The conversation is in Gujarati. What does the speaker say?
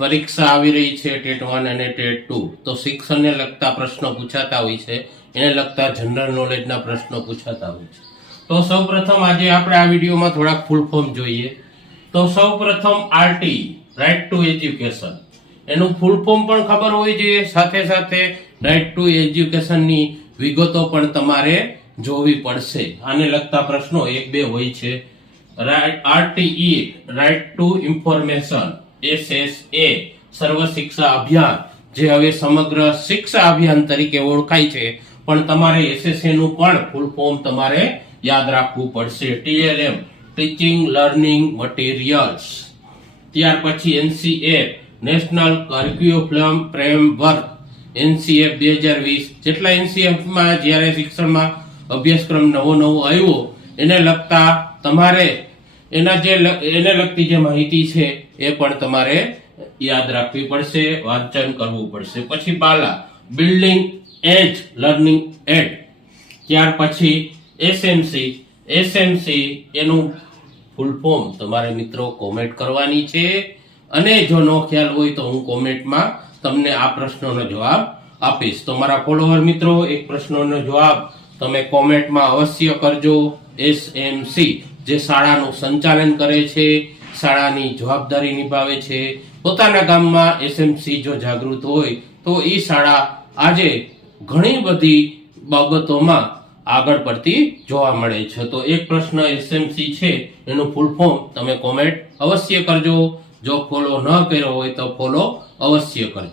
પરીક્ષા આવી રહી છે ટેટ વન અને ટેટ ટુ. તો શિક્ષણને લગતા પ્રશ્નો પૂછાતા હોય છે. એને લગતા જનરલ નોલેજના પ્રશ્નો પૂછાતા હોય છે. તો સૌ આજે આપણે આ વિડીયોમાં થોડાક ફૂલ ફોર્મ જોઈએ. તો સૌ પ્રથમ આરટી રાઇટ ટુ એજ્યુકેશન એનું ફૂલ ફોર્મ પણ ખબર હોવી જોઈએ સાથે સાથે રાઇટ ટુ એજ્યુકેશનની વિગતો પણ તમારે જોવી પડશે. આને લગતા પ્રશ્નો એક બે હોય છે. RTE right to information SSA, Sarva Shiksha Abhiyan, જે હવે સમગ્ર શિક્ષા અભિયાન તરીકે ઓળખાય છે. પણ તમારે એસએસએ નું પણ ફૂલ ફોર્મ તમારે યાદ રાખવું પડશે. ટીએલએમ ટીચિંગ લર્નિંગ મટીરિયલ્સ ત્યાર પછી NCA national curriculum framework NCF બે હજાર વીસ, જેટલા એનસીએફમાં જ્યારે શિક્ષણમાં અભ્યાસક્રમ નવો નવો આવ્યો, એને લગતા તમારે એના જે એને લગતી જે માહિતી છે, એ પણ તમારે યાદ રાખવી પડશે, વાંચન કરવું પડશે. પછી BALA building as, learning aid. ત્યાર પછી એસએમસી એસએમસી એનું ફૂલ ફોર્મ તમારે મિત્રો કોમેન્ટ કરવાની છે. અને જો નો ખ્યાલ હોય તો હું કોમેન્ટમાં તમને આ પ્રશ્નોનો જવાબ આપીશ. તો મારા ફોલોવર મિત્રો, એક પ્રશ્નોનો જવાબ તમે કોમેન્ટમાં અવશ્ય કરજો. એસએમસી. જે શાળાનું સંચાલન કરે છે, શાળાની જવાબદારી નિભાવે છે, પોતાના ગામમાં એસએમસી જો જાગૃત હોય, તો એ શાળા આજે ઘણી બધી બાબતોમાં આગળ પડતી જોવા મળે છે. તો એક પ્રશ્ન એસએમસી છે, એનું ફૂલ ફોર્મ તમે કોમેન્ટ અવશ્ય કરજો. જો ફોલો ન કર્યો હોય તો ફોલો અવશ્ય કરજો.